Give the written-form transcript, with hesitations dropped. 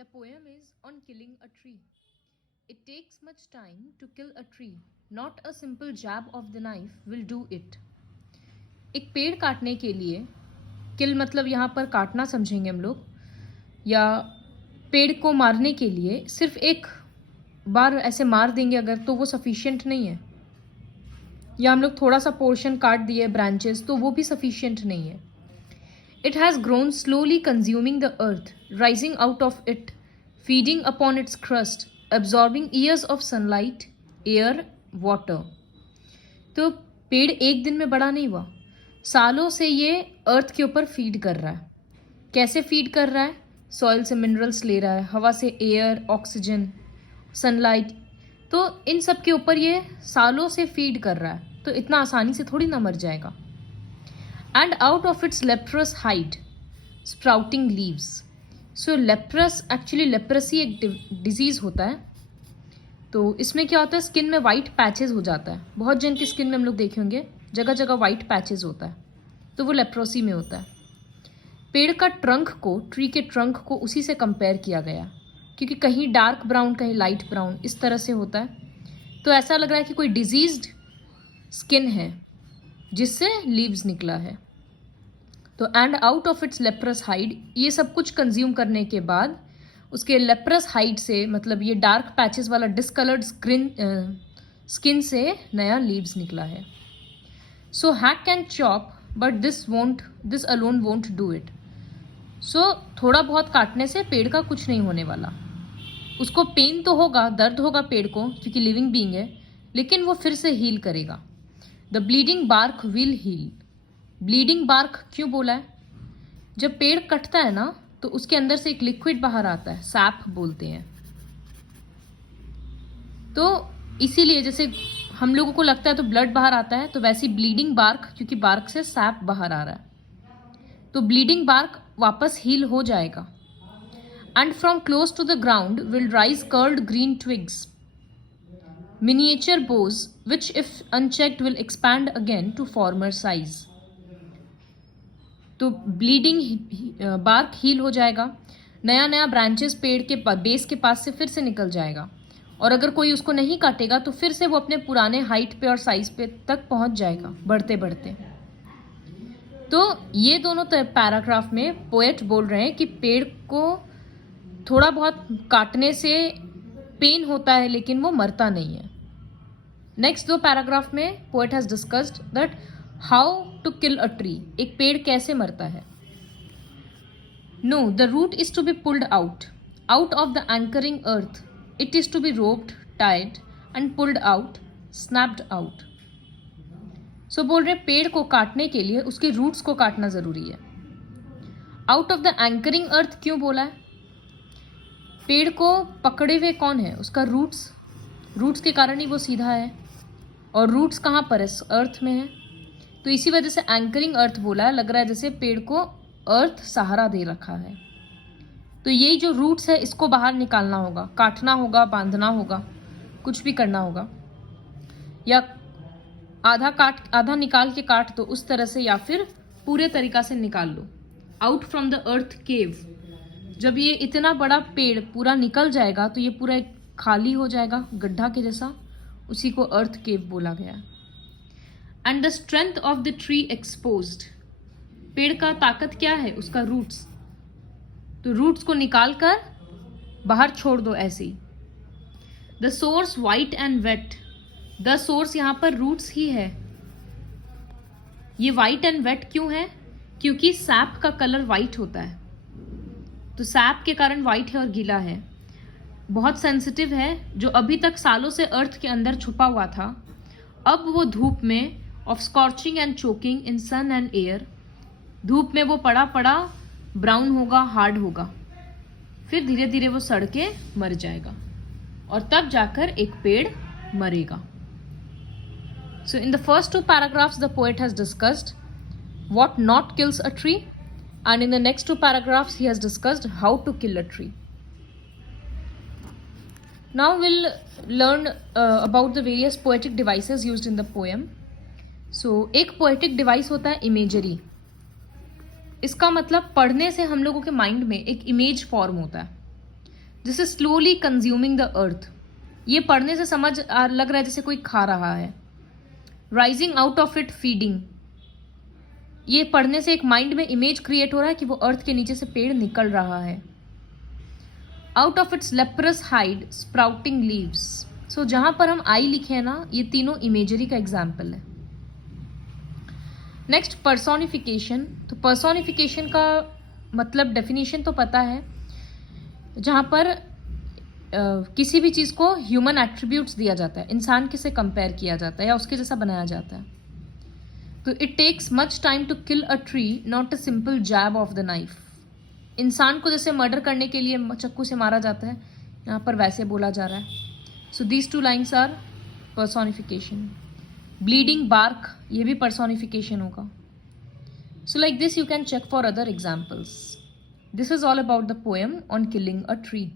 The poem is on killing a tree. It takes much time to kill a tree. Not a simple jab of the knife will do it. एक पेड़ काटने के लिए, किल मतलब यहाँ पर काटना समझेंगे हम लोग, या पेड़ को मारने के लिए सिर्फ एक बार ऐसे मार देंगे अगर, तो वो सफिशिएंट नहीं है। या हम लोग थोड़ा सा पोर्शन काट दिए ब्रांचेस, तो वो भी सफिशिएंट नहीं है। It has grown slowly, consuming the earth, rising out of it, feeding upon its crust, absorbing years of sunlight, air, water. तो पेड़ एक दिन में बड़ा नहीं हुआ, सालों से ये अर्थ के ऊपर फीड कर रहा है। कैसे फीड कर रहा है? सॉइल से मिनरल्स ले रहा है, हवा से एयर, ऑक्सीजन, सनलाइट, तो इन सब के ऊपर ये सालों से फीड कर रहा है, तो इतना आसानी से थोड़ी ना मर जाएगा। And out of its leprous hide, sprouting leaves. So leprous, actually leprosy एक डिजीज़ होता है। तो इसमें क्या होता है, स्किन में वाइट पैचेस हो जाता है। बहुत जन की स्किन में हम लोग देखे होंगे जगह जगह वाइट पैचेस होता है, तो वो लेप्रोसी में होता है। पेड़ का ट्रंक को, ट्री के ट्रंक को उसी से कंपेयर किया गया, क्योंकि कहीं डार्क ब्राउन कहीं लाइट ब्राउन इस तरह से होता है। तो ऐसा लग रहा है कि कोई डिजीज्ड स्किन है जिससे लीव्स निकला है। तो and out of its leprous hide, ये सब कुछ कंज्यूम करने के बाद उसके लेप्रस हाइड से, मतलब ये डार्क पैचेस वाला डिसकलर्ड स्किन से नया लीव्स निकला है। So hack can chop but this alone won't do it. So थोड़ा बहुत काटने से पेड़ का कुछ नहीं होने वाला। उसको पेन तो होगा, दर्द होगा पेड़ को, क्योंकि लिविंग बीइंग है, लेकिन वो फिर से हील करेगा। The bleeding bark will heal. Bleeding bark क्यों बोला है? जब पेड़ कटता है ना, तो उसके अंदर से एक लिक्विड बाहर आता है, सैप बोलते हैं। तो इसीलिए जैसे हम लोगों को लगता है तो ब्लड बाहर आता है, तो वैसी ब्लीडिंग बार्क, क्योंकि बार्क से सैप बाहर आ रहा है, तो ब्लीडिंग बार्क वापस हील हो जाएगा। And from close to the ground will rise curled green twigs, miniature bows which if unchecked will expand again to former size. तो ब्लीडिंग बार्क हील हो जाएगा, नया नया ब्रांचेस पेड़ के बेस के पास से फिर से निकल जाएगा, और अगर कोई उसको नहीं काटेगा तो फिर से वो अपने पुराने हाइट पे और साइज पे तक पहुंच जाएगा बढ़ते बढ़ते। तो ये दोनों पैराग्राफ में पोएट बोल रहे हैं कि पेड़ को थोड़ा बहुत काटने से पेन होता है, लेकिन वो मरता नहीं है। नेक्स्ट दो पैराग्राफ में poet has discussed that how to kill a tree. एक पेड़ कैसे मरता है? No, the root is to be pulled out of the anchoring earth. It is to be roped, tied and pulled out, snapped out. So बोल रहे पेड़ को काटने के लिए उसके रूट्स को काटना जरूरी है। आउट ऑफ द एंकरिंग अर्थ क्यों बोला है? पेड़ को पकड़े हुए कौन है? उसका रूट्स के कारण ही वो सीधा है, और रूट्स कहाँ पर है? अर्थ में है। तो इसी वजह से एंकरिंग अर्थ बोला है। लग रहा है जैसे पेड़ को अर्थ सहारा दे रखा है। तो यही जो रूट्स है, इसको बाहर निकालना होगा, काटना होगा, बांधना होगा, कुछ भी करना होगा, या आधा निकाल के काट दो उस तरह से, या फिर पूरे तरीका से निकाल लो। आउट फ्रॉम द अर्थ केव। जब ये इतना बड़ा पेड़ पूरा निकल जाएगा तो ये पूरा एक खाली हो जाएगा, गड्ढा के जैसा, उसी को अर्थ केव बोला गया। And the strength of the tree exposed. पेड़ का ताकत क्या है? उसका रूट्स। तो रूट्स को निकाल कर बाहर छोड़ दो ऐसे ही। The source white and wet. The source यहाँ पर रूट्स ही है। ये वाइट एंड वेट क्यों है? क्योंकि सैप का कलर वाइट होता है, तो सैप के कारण वाइट है और गीला है, बहुत सेंसिटिव है। जो अभी तक सालों से अर्थ के अंदर छुपा हुआ था, अब वो धूप में of scorching and choking in sun and air, धूप में वो पड़ा पड़ा ब्राउन होगा, हार्ड होगा, फिर धीरे धीरे वो सड़ के मर जाएगा, और तब जाकर एक पेड़ मरेगा। So in the first two paragraphs the poet has discussed what not kills a tree, and in the next two paragraphs he has discussed how to kill a tree. Now we'll learn about the various poetic devices used in the poem. So एक poetic device होता है imagery। इसका मतलब पढ़ने से हम लोगों के माइंड में एक इमेज फॉर्म होता है। This is slowly consuming the earth. ये पढ़ने से लग रहा है जैसे कोई खा रहा है। Rising out of it feeding, ये पढ़ने से एक माइंड में इमेज क्रिएट हो रहा है कि वो अर्थ के नीचे से पेड़ निकल रहा है। Out of its leprous hide sprouting leaves. So जहां पर हम आई लिखे हैं ना, ये तीनों इमेजरी का एग्जाम्पल है। Next personification. तो पर्सोनिफिकेशन का मतलब डेफिनेशन तो पता है, जहां पर किसी भी चीज को ह्यूमन एट्रीब्यूट्स दिया जाता है, इंसान के से कंपेयर किया जाता है या उसके जैसा बनाया जाता है। तो it takes much time to kill a tree, not a simple jab of the knife. इंसान को जैसे मर्डर करने के लिए चाकू से मारा जाता है, यहाँ पर वैसे बोला जा रहा है। So these two lines are personification. Bleeding bark, ये भी पर्सोनिफिकेशन होगा। So like this you can check for other examples. This is all about the poem on killing a tree.